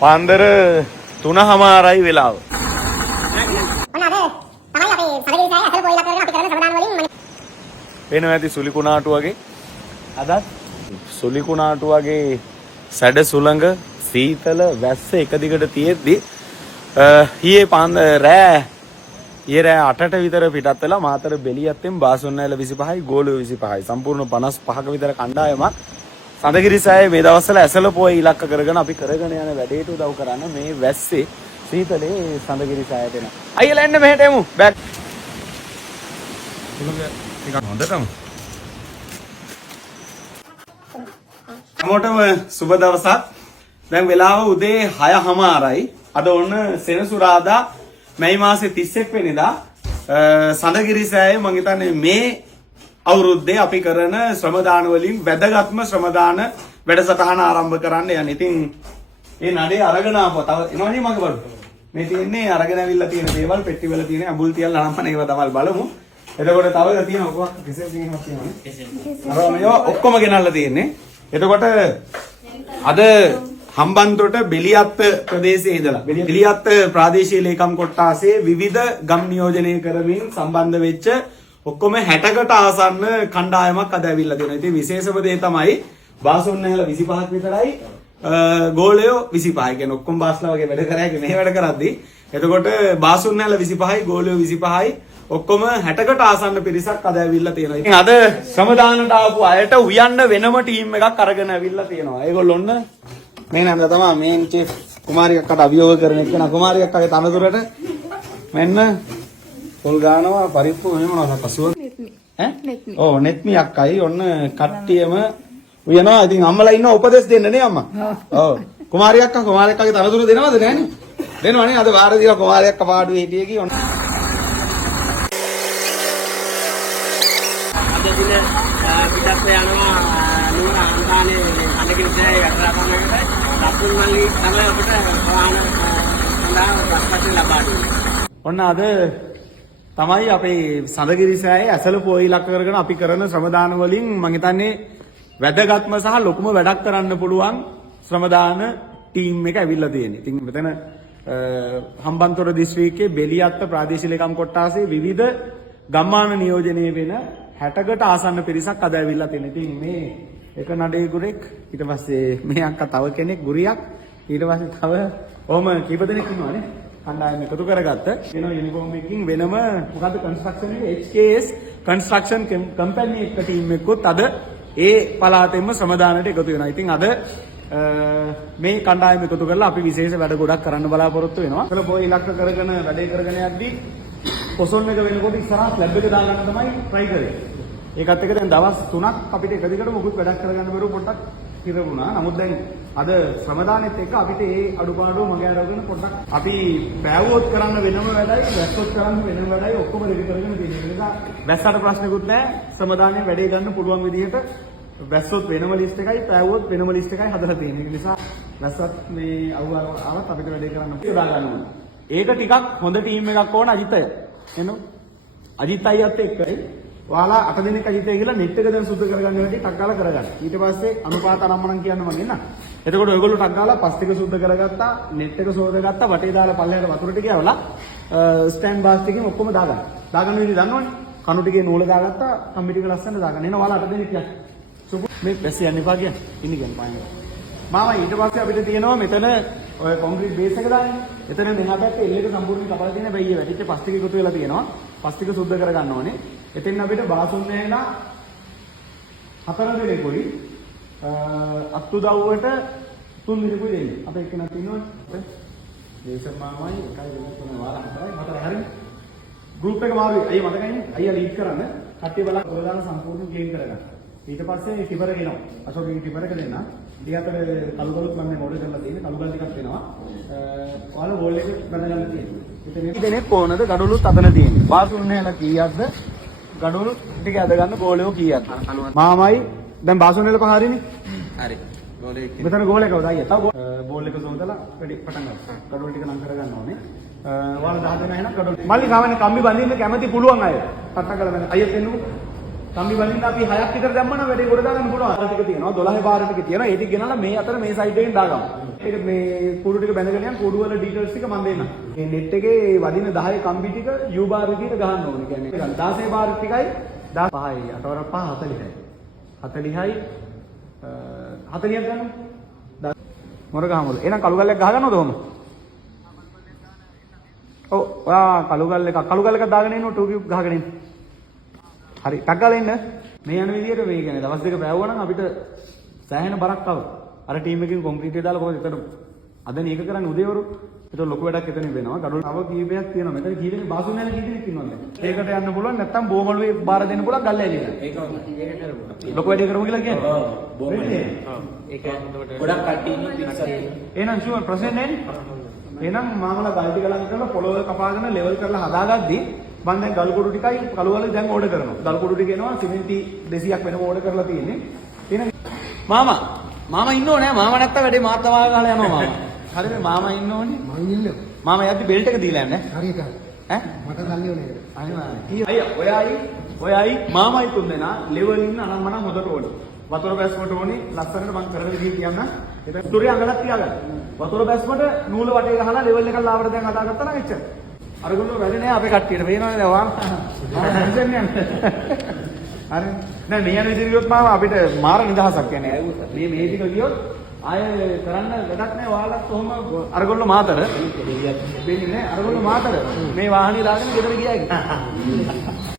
පාන්දර 3:00යි වෙලාව. වෙනවා ඇති සුලි කුණාටු වගේ. අදත් සුලි කුණාටු වගේ සැඩ සුළඟ සීතල වැස්ස එක දිගට තියෙද්දි ඊයේ රෑ 8ට විතර පිටත් වෙලා මාතර බෙලියත්තෙන් බාසොන්නෑල 25යි ගෝලුව 25යි සම්පූර්ණ 55ක විතර කණ්ඩායමක් සඳගිරි සෑයේ මේ දවස්වල ඇසළ පොය ඉලක්ක කරගෙන අපි කරගෙන යන වැඩේට උදව් කරන්න මේ වැස්සේ සීතලේ සඳගිරි සෑයට එන. අයියලා එන්න මෙහෙට එමු. බෑග්. ටිකක් හොඳටම. හැමෝටම සුබ දවසක්. දැන් වෙලාව උදේ 6:00යි. අද ඔන්න සෙනසුරාදා මැයි මාසේ 31 වෙනිදා සඳගිරි සෑයේ මම හිතන්නේ මේ අවුරුද්දේ අපි කරන ශ්‍රමදාන වලින් වැදගත්ම ශ්‍රමදාන වැඩසටහන ආරම්භ කරන්න යන. ඉතින් මේ නඩේ අරගෙන ආපුවා. තව එනවනේ මගේ බඩු. මේ තියෙන්නේ අරගෙන ඇවිල්ලා තියෙන දේවල් පෙට්ටි වල තියෙන අඹුල් තියලා නම්මන ඒවා තමයි බලමු. එතකොට තව තියෙන ඔක්කොම කෙසෙල් තියෙනවා තියෙනවනේ. අර මේවා ඔක්කොම ගෙනල්ලා තියෙන්නේ. එතකොට අද හම්බන්තොට බෙලියත්ත ප්‍රදේශයේ ඉඳලා බෙලියත්ත ප්‍රාදේශීය ලේකම් කොට්ටාසේ විවිධ ගම් නියෝජනය කරමින් සම්බන්ධ වෙච්ච ඔක්කොම 60කට ආසන්න කණ්ඩායමක් අද ඇවිල්ලා තියෙනවා. ඉතින් විශේෂම දේ තමයි බාසොන්නෑල 25ක් විතරයි ගෝලයෝ 25යි. කියන්නේ ඔක්කොම බාස්ලා වගේ වැඩ කරාගේ මේ වැඩ කරද්දි. එතකොට බාසොන්නෑල 25යි ගෝලයෝ 25යි ඔක්කොම 60කට ආසන්න පිරිසක් අද ඇවිල්ලා තියෙනවා. ඉතින් අද ශ්‍රමදානට ආපු අයට උයන්න වෙනම ටීම් එකක් අරගෙන ඇවිල්ලා තියෙනවා. ඒගොල්ලෝ ඔන්න මේ නේද තමයි මේන් චීෆ් කුමාරියක් අකට අභියෝග කරන එක නා කුමාරියක් අගේ තනතුරට මෙන්න පොල් ගානවා පරිප්පු එහෙම මොනවද පසුව ඈ ඔව් නෙත්මි අක්කයි ඔන්න කට්ටියම උයනවා. ඉතින් අම්මලා ඉන්න උපදෙස් දෙන්න නේ අම්මා. ඔව් කුමාරියක් අගේ තනතුර දෙනවද නෑනේ? දෙනවනේ. අද වාර දීලා කුමාරියක් පාඩුවේ හිටියේ කි ඔන්න අද දින පිටත් යනවා නුවර ආන්දානේ අඳකින් සෑය යටරාපන්නකට ලක්ුන් මල්ලි තමයි අපිට වාහන සඳහා රස්පත් ලබා දුන්නේ. ඔන්න අද තමයි අපේ සඳගිරි සෑයේ ඇසළ පොය ඉලක්ක කරගෙන අපි කරන ශ්‍රමදාන වලින් මම හිතන්නේ වැදගත්ම සහ ලොකුම වැඩක් කරන්න පුළුවන් ශ්‍රමදාන ටීම් එක ඇවිල්ලා තියෙන්නේ. ඉතින් මෙතන හම්බන්තොට දිස්ත්‍රික්කයේ බෙලියත්ත ප්‍රාදේශීය ලේකම් කොට්ටාසේ විවිධ ගම්මාන නියෝජනය වෙන 60කට ආසන්න පිරිසක් අද ඇවිල්ලා තියෙනවා. ඉතින් මේ එක නඩේ ගුරෙක් ඊට පස්සේ මේ අක්කා තව කෙනෙක් ගුරියක් ඊට පස්සේ තව ඔහම කීප දෙනෙක් ඉන්නවානේ. කණ්ඩායම එකතු කරගත්ත වෙන යුනිෆෝම් එකකින් වෙනම මොකද්ද කන්ස්ට්‍රක්ෂන් එකේ HKS කන්ස්ට්‍රක්ෂන් කම්පැනි එක ටීම් එකකුත් අද ඒ පළාතෙන්ම ශ්‍රමදානට එකතු වෙනවා. ඉතින් අද මේ කණ්ඩායම එකතු කරලා අපි විශේෂ වැඩ ගොඩක් කරන්න බලාපොරොත්තු වෙනවා. ඒකල පොය ඉලක්ක කරගෙන වැඩේ කරගෙන යද්දී පොසොන් එක වෙනකොට ඉස්සරහා ස්ලැබ් එක දාගන්න තමයි try කරේ. ඒකත් එක්ක දැන් දවස් 3ක් අපිට එක දිගට මොකුත් වැඩක් කරගන්න බැරුව පොඩ්ඩක් හිරුණා. නමුත් දැන් අද ශ්‍රමදානෙත් එක්ක අපිට ඒ අඩුපාඩු මගේ අරගෙන පොඩ්ඩක් අපි බෑවුවොත් කරන්න වෙනම වැඩයි වැස්සොත් කරන්න වෙනම වැඩයි ඔක්කොම දෙවි කරගෙන තියෙනවා. ඒ නිසා වැස්සට ප්‍රශ්නකුත් නැහැ. ශ්‍රමදානෙ වැඩේ ගන්න පුළුවන් විදිහට වැස්සොත් වෙනම ලිස්ට් එකයි පෑවුවොත් වෙනම ලිස්ට් එකයි හදලා තියෙනවා. ඒ නිසා වැස්සත් මේ ආවත් අපිට වැඩේ කරන්න පුදා ගන්න ඕනේ. ඒක ටිකක් හොඳ ටීම් එකක් ඕන අජිතය. එනෝ අජිත් අයියත් එක්කයි ඔයාලා 8 දිනක් අජිතය ගිහලා නෙට් එක දැන් සුද්ධ කරගන්න වැඩි ටක් ගාලා කරගන්න. ඊට පස්සේ අනුපාත අරම්මනම් කියන්න මම එන්න. එතකොට ඔයගොල්ලෝ ටක් ගාලා පස් ටික සුද්ධ කරගත්තා, නෙට් එක සෝදගත්තා, වටේ දාලා පල්ලෙහාට වතුර ටික යවලා ස්ටෑන්ඩ් බාස් ටිකෙන් ඔක්කොම දාගන්න. දාගන්න විදිහ දන්නවනේ. කණු ටිකේ නූල දාගත්තා, කම්බි ටික ලස්සනට දාගන්න. එන ඔයාලා 8 දිනක් යන්න. සුපු මේ පැස්සේ යන්න එපා කියන්නේ. ඉන්නේ කියන්නේ පායන. මාමා ඊට පස්සේ අපිට තියෙනවා මෙතන ඔය කොන්ක්‍රීට් බේස් එක දාන්නේ. එතන මෙහා පැත්තේ එල්ලේට සම්පූර්ණ කපලා තියෙන බැයි වැඩිච්ච පස් ටික එකතු වෙලා තියෙනවා. පස් ටික සුද්ධ කරගන්න ඕනේ. එතෙන් අපිට බාසොන්නෑලා 4 දෙනෙකුයි අත්උදව්වට 3 දෙනෙකුයි දෙන්නේ. අපේ එක්කෙනෙක් ඉන්නවා. දේශම් මාමයි එකයි දෙනෙක් තුන වාර හතරයි මතක හරිනේ. ගෲප් එක මාරුයි. අයියා මතකයිනේ. අයියා ලීඩ් කරන්න. කට්ටිය බලන්න ඔයගොල්ලන් සම්පූර්ණ ගේම් කරගන්න. ඊට පස්සේ ටිපර ගෙනවා. අශෝකගේ ටිපර එක දෙන්න. ඊට කලුගලුත් මම මේ මොඩල් කරලා තියෙන්නේ. කලුගල් ටිකක් දෙනවා. ඔයාලා ගෝල් එක බඳගන්න තියෙනවා. ඉතින් දෙනෙක් කොහොනද ගඩොලුත් අතන තියෙන්නේ. බාසොන්නෑලා කීයක්ද? ගඩොල් ටික ඇද ගන්න ගෝලයෝ කීයක්ද? මාමයි දැන් බාසොන්නෑලා පහ හරිනේ. හරි. ගෝල එක. මෙතන ගෝල එකවද අයියා? තව බෝල් එක සෝදලා වැඩි පටන් ගන්න. ගඩොල් ටික නම් කරගන්න ඕනේ. ඔයාලා 10 දෙනා එහෙනම් ගඩොල්. මල්ලි සාමාන්‍ය කම්බි බඳින්න කැමති පුළුවන් අය. පට්ට කරලා අයියත් එන්නකෝ. කම්බි වලින් අපි 6ක් විතර දැම්මම වැඩේ ගොඩ දාගන්න පුළුවන්. අර ටික තියෙනවා 12 බාර ටික තියෙනවා. ඒ ටික ගෙනල්ලා මේ අතර මේ සයිඩ් එකෙන් දාගමු. ඒක මේ කූඩු ටික බැඳගෙන යන කූඩු වල ඩීටේල්ස් ටික මම දෙන්නම්. මේ නෙට් එකේ වදින 10 කම්බි ටික U බාර විදිහට ගහන්න ඕනේ. කියන්නේ 16 බාර ටිකයි 15යි 8 වර 5 40යි. 40යි 40ක් ගන්න. මොර ගහමුද? එහෙනම් කළු ගල්ලක් ගහගන්නවද ඔහම? ඔව් ඔයා කළු ගල් එකක් දාගෙන ඉන්නව 2 cube ගහගෙන ඉන්න. හරි ටක් ගාලා ඉන්න. මේ යන විදිහට මේ කියන්නේ දවස් දෙක පැවුවා නම් අපිට සෑහෙන බරක් ආව. අර ටීම් එකකින් කොන්ක්‍රීට් එක දාලා කොහොමද එතන අද මේක කරන්නේ උදේවරු. ඒක ලොකු වැඩක් එතනින් වෙනවා. ගඩොල් තව කීපයක් තියෙනවා. මෙතන කී දෙනෙක් බාසුන් යන කී දෙනෙක් ඉන්නවද? ඒකට යන්න පුළුවන් නැත්නම් බෝමළුවේ බාර දෙන්න පුළුවන් ගල්ල ඇලියට. ඒකට ලොකු වැඩේ කරමු කියලා කියන්නේ. ඔව් බොහොම. ඒක ගොඩක් කට්ටිය ඉන්නේ පිටසත්. එහෙනම් ෂුවර් ප්‍රශ්නේ නැහැ. එහෙනම් මාමලා ගල් ටික ලං කරලා පොළොව කපාගෙන ලෙවල් කරලා හදාගද්දි මම දැන් ගල් කුඩු ටිකයි කළු වල දැන් ඕඩර් කරනවා. ගල් කුඩු ටික එනවා සිමෙන්ති 200ක් වෙනම ඕඩර් කරලා තියෙන්නේ. එහෙනම් මාමා ඉන්නෝ නෑ. මාමා නැත්තම් වැඩේ මාත් තවා ගහලා යනවා මාමා. හරිද? මාමා ඉන්න ඕනේ. මං ඉන්නේ. මාමා යද්දි බෙල්ට් එක දීලා යන්නේ. හරියට. ඈ? මට දන්නේ නැහැ. අයියා ඔයයි මාමයි තුන් දෙනා ලෙවල් ඉන්න අනම්මනම් හොදට ඕනේ. වතුර බැස්මට ඕනේ ලස්සනට මම කරන විදිහ කියන්න. ඒක තුරේ අඟලක් තියාගන්න. වතුර බැස්මට නූල වටේ ගහලා ලෙවල් එකක් ලාවට දැන් හදාගත්තා නම් එච්චර. අරගොල්ලෝ වැඩ නෑ අපේ කට්ටියට. පේනවනේ දැන් වාම. ටෙන්ෂන් යන්නේ. හරි. නෑ මේ යන විදිහ ගියොත් මාව අපිට මාර නිදහසක් කියන්නේ. මේ ටික ගියොත් ආය කරන්න වැඩක් නෑ. ඔයාලත් කොහොම අරගොල්ලෝ මාතර. දෙන්නේ නෑ. අරගොල්ලෝ මාතර. මේ වාහනේ දාගෙන ගෙදර ගියා.